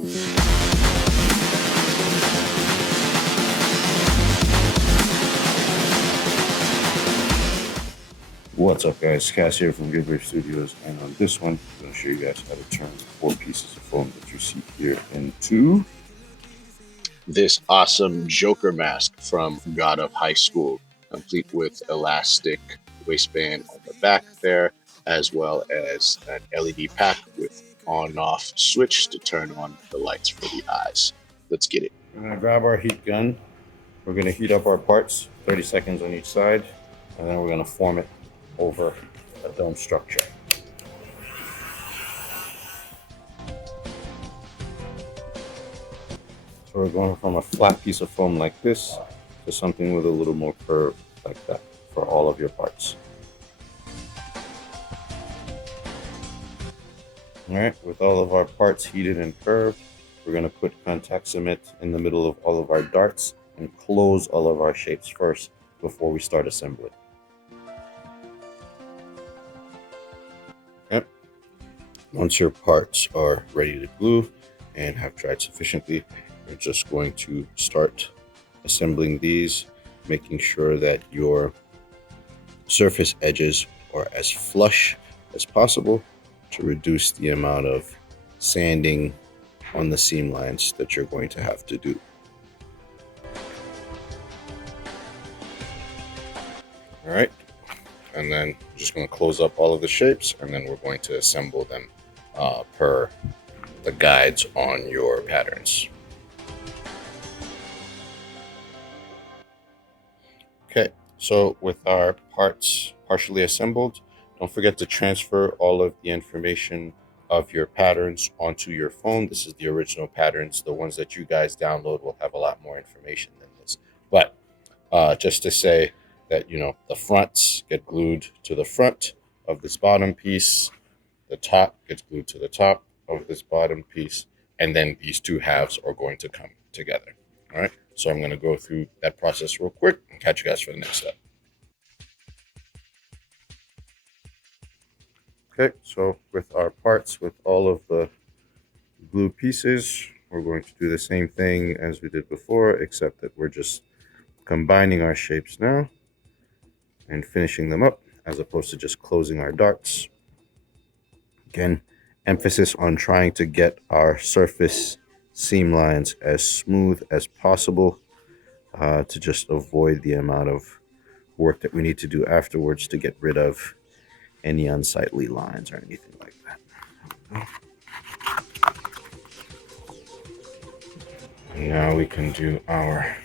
What's up, guys? Cass here from GiveWave Studios, and on this one, I'm going to show you guys how to turn the 4 pieces of foam that you see here into this awesome Joker mask from God of High School, complete with elastic waistband on the back there, as well as an LED pack with on-off switch to turn on the lights for the eyes. Let's get it. We're going to grab our heat gun. We're going to heat up our parts, 30 seconds on each side, and then we're going to form it over a dome structure. So we're going from a flat piece of foam like this to something with a little more curve like that for all of your parts. All right, with all of our parts heated and curved, we're going to put contact cement in the middle of all of our darts and close all of our shapes first before we start assembling. Okay. Once your parts are ready to glue and have dried sufficiently, we're just going to start assembling these, making sure that your surface edges are as flush as possible to reduce the amount of sanding on the seam lines that you're going to have to do. All right, and then I'm just going to close up all of the shapes, and then we're going to assemble them per the guides on your patterns. Okay, so with our parts partially assembled, don't forget to transfer all of the information of your patterns onto your phone. This is the original patterns. The ones that you guys download will have a lot more information than this. But just to say that, you know, the fronts get glued to the front of this bottom piece. The top gets glued to the top of this bottom piece. And then these two halves are going to come together. All right. So I'm going to go through that process real quick and catch you guys for the next step. Okay, so with our parts, with all of the glue pieces, we're going to do the same thing as we did before, except that we're just combining our shapes now and finishing them up as opposed to just closing our darts. Again, emphasis on trying to get our surface seam lines as smooth as possible to just avoid the amount of work that we need to do afterwards to get rid of any unsightly lines or anything like that. And now we can do our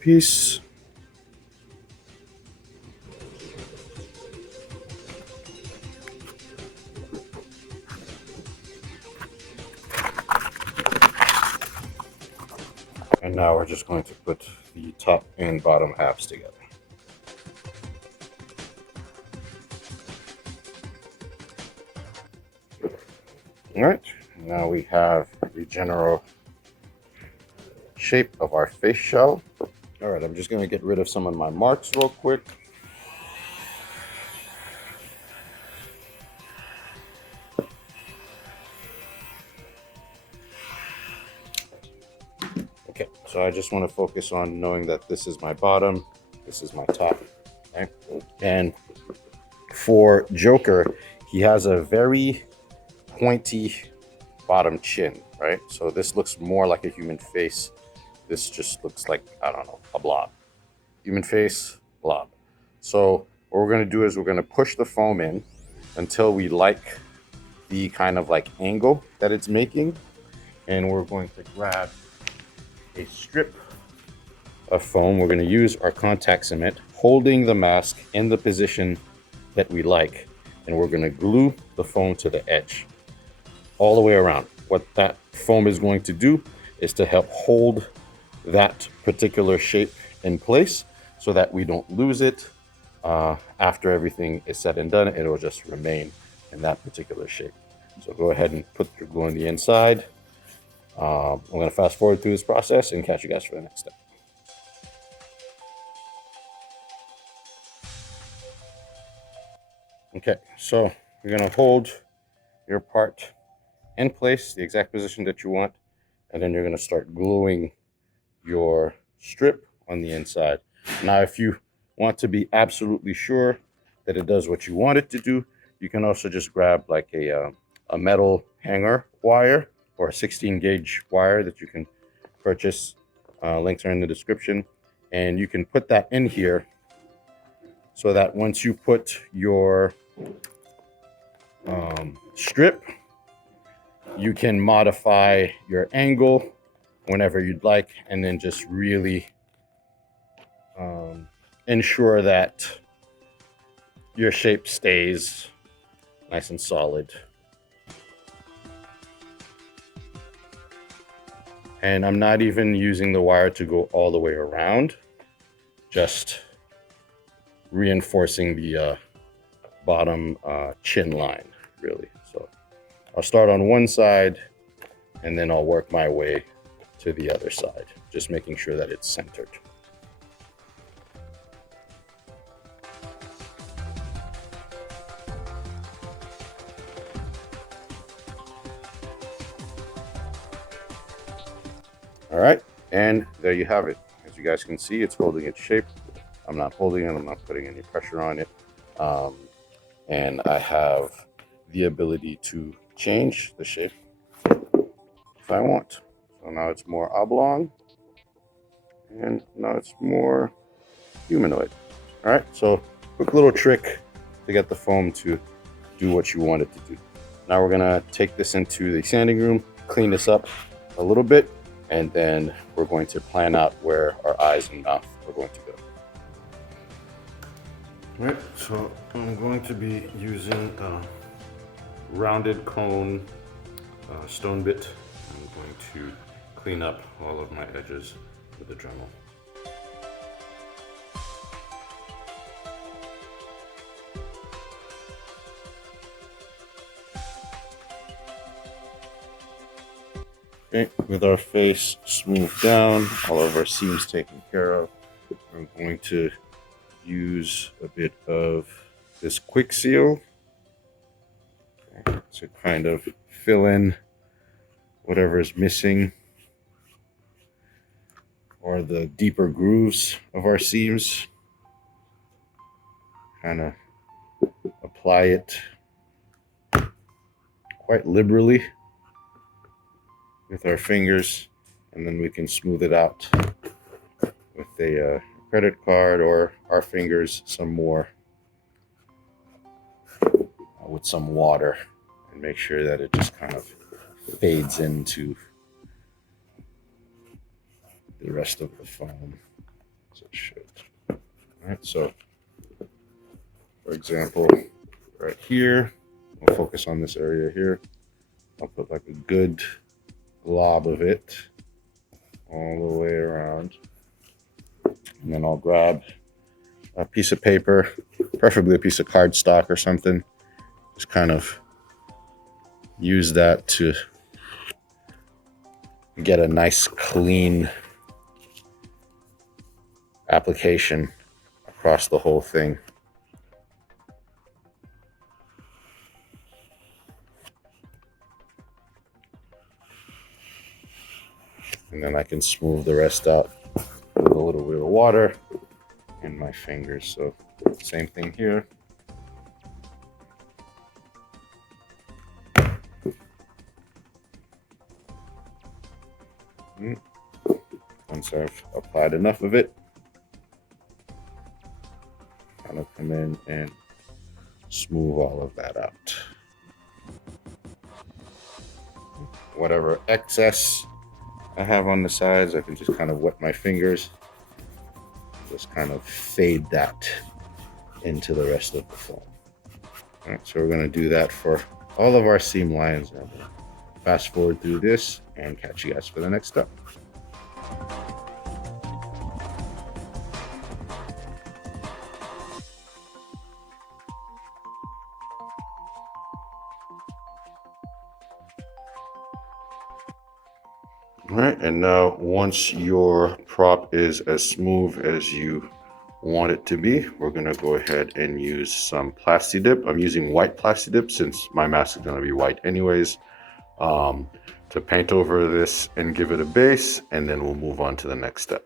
piece. And now we're just going to put the top and bottom halves together. All right, now we have the general shape of our face shell. All right, I'm just going to get rid of some of my marks real quick. Okay, so I just want to focus on knowing that this is my bottom, this is my top, right? And for Joker, he has a very pointy bottom chin, right? So this looks more like a human face. This just looks like, I don't know, a blob. Human face, blob. So what we're going to do is we're going to push the foam in until we like the kind of like angle that it's making. And we're going to grab a strip of foam. We're going to use our contact cement, holding the mask in the position that we like. And we're going to glue the foam to the edge all the way around. What that foam is going to do is to help hold that particular shape in place so that we don't lose it. After everything is said and done, it'll just remain in that particular shape. So go ahead and put your glue on the inside. I'm going to fast forward through this process and catch you guys for the next step. Okay, so you're going to hold your part in place, the exact position that you want, and then you're going to start gluing your strip on the inside. Now, if you want to be absolutely sure that it does what you want it to do, you can also just grab like a metal hanger wire or a 16 gauge wire that you can purchase. Links are in the description, and you can put that in here so that once you put your strip, you can modify your angle whenever you'd like, and then just really ensure that your shape stays nice and solid. And I'm not even using the wire to go all the way around, just reinforcing the bottom chin line, really. So I'll start on one side and then I'll work my way to the other side, just making sure that it's centered. All right, and there you have it. As you guys can see, it's holding its shape. I'm not holding it, I'm not putting any pressure on it. And I have the ability to change the shape if I want. So now it's more oblong, and now it's more humanoid. All right, so quick little trick to get the foam to do what you want it to do. Now we're gonna take this into the sanding room, clean this up a little bit, and then we're going to plan out where our eyes and mouth are going to go. All right, so I'm going to be using a rounded cone stone bit. I'm going to clean up all of my edges with a Dremel. Okay, with our face smoothed down, all of our seams taken care of, I'm going to use a bit of this quick seal to kind of fill in whatever is missing or the deeper grooves of our seams. Kind of apply it quite liberally with our fingers, and then we can smooth it out with a credit card or our fingers some more with some water, and make sure that it just kind of fades into the rest of the foam as it should. All right, so for example, right here, we'll focus on this area here. I'll put like a good glob of it all the way around, and then I'll grab a piece of paper, preferably a piece of cardstock or something. Just kind of use that to get a nice clean application across the whole thing. And then I can smooth the rest out with a little bit of water and my fingers. So same thing here. Once I've applied enough of it, kind of come in and smooth all of that out. Whatever excess I have on the sides, I can just kind of wet my fingers, just kind of fade that into the rest of the foam. All right, so we're going to do that for all of our seam lines. I'm going to fast forward through this and catch you guys for the next step. All right, and now once your prop is as smooth as you want it to be. We're gonna go ahead and use some Plasti Dip. I'm using white Plasti Dip since my mask is gonna be white anyways, to paint over this and give it a base, and then we'll move on to the next step.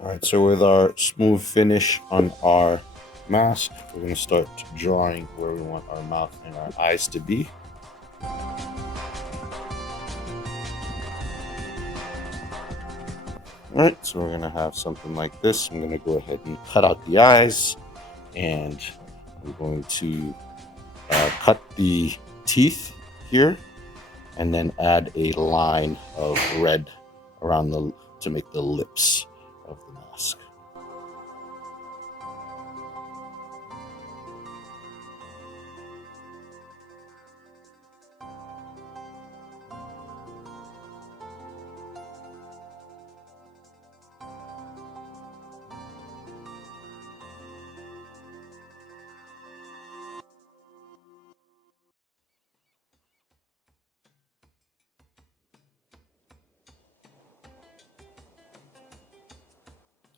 All right, so with our smooth finish on our mask, we're gonna start drawing where we want our mouth and our eyes to be. All right, so we're gonna have something like this. I'm gonna go ahead and cut out the eyes, and I'm going to cut the teeth here, and then add a line of red around to make the lips of the mask.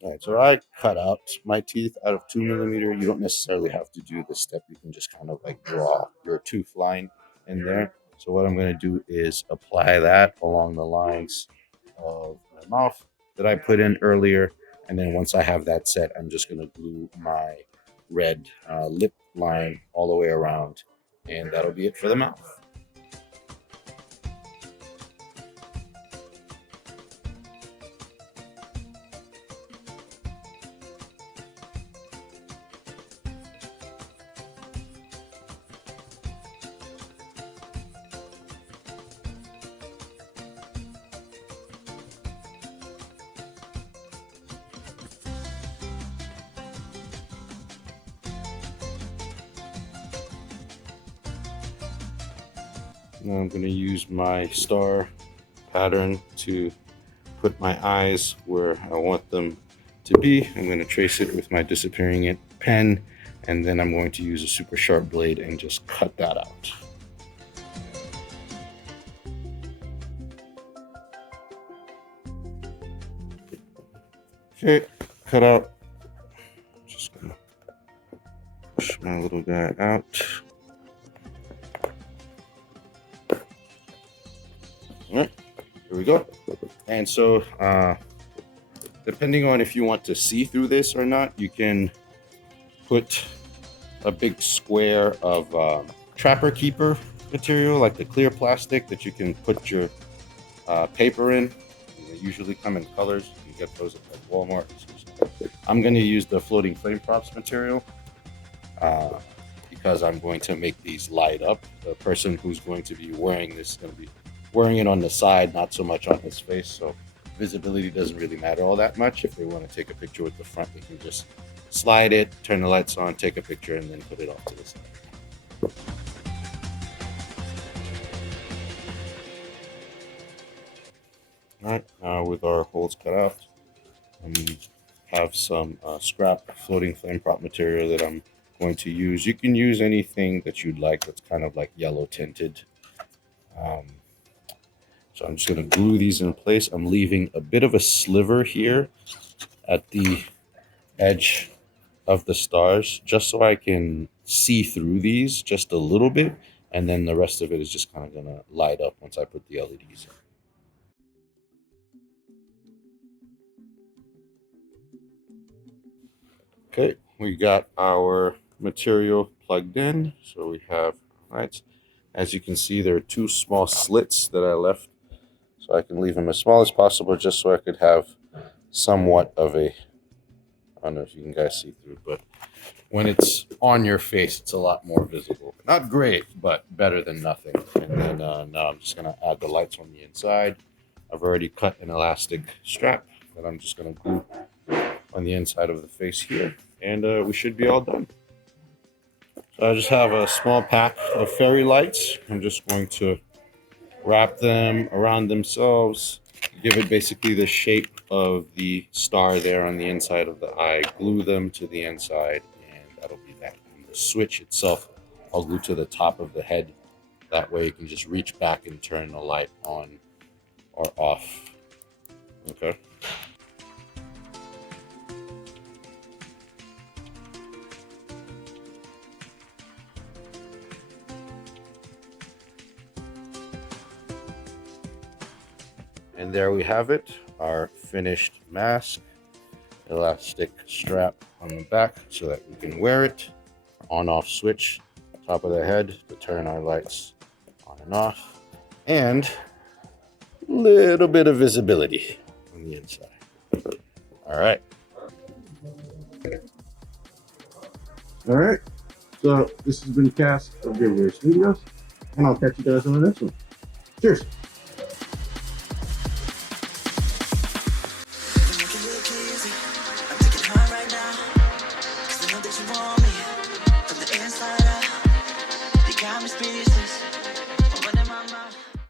All right, so I cut out my teeth out of 2mm. You don't necessarily have to do this step. You can just kind of like draw your tooth line in there. So what I'm going to do is apply that along the lines of my mouth that I put in earlier. And then once I have that set, I'm just going to glue my red lip line all the way around. And that'll be it for the mouth. Now I'm going to use my star pattern to put my eyes where I want them to be. I'm going to trace it with my disappearing it pen, and then I'm going to use a super sharp blade and just cut that out. Okay, cut out. Just going to push my little guy out. All right, here we go. And so, depending on if you want to see through this or not, you can put a big square of Trapper Keeper material, like the clear plastic that you can put your paper in. They usually come in colors. You get those at Walmart. I'm going to use the floating flame props material because I'm going to make these light up. The person who's going to be wearing this is going to be wearing it on the side, not so much on his face, so visibility doesn't really matter all that much. If they want to take a picture with the front, they can just slide it, turn the lights on, take a picture, and then put it off to the side. All right, now with our holes cut out, I have some scrap floating flame prop material that I'm going to use. You can use anything that you'd like that's kind of like yellow tinted. So I'm just going to glue these in place. I'm leaving a bit of a sliver here at the edge of the stars just so I can see through these just a little bit, and then the rest of it is just kind of going to light up once I put the LEDs in. Okay, we got our material plugged in. So we have lights. As you can see, there are two small slits that I left. So I can leave them as small as possible just so I could have somewhat of a, I don't know if you can guys see through, but when it's on your face, it's a lot more visible. Not great, but better than nothing. And then now I'm just going to add the lights on the inside. I've already cut an elastic strap that I'm just going to glue on the inside of the face here. And we should be all done. So I just have a small pack of fairy lights. I'm just going to wrap them around themselves, give it basically the shape of the star there on the inside of the eye, glue them to the inside, and that'll be that. And the switch itself, I'll glue to the top of the head. That way you can just reach back and turn the light on or off Okay. And there we have it, our finished mask. Elastic strap on the back so that we can wear it. On-off switch, top of the head to turn our lights on and off. And a little bit of visibility on the inside. All right. All right. So this has been Cass of GiveWave Studios, and I'll catch you guys on the next one. Cheers.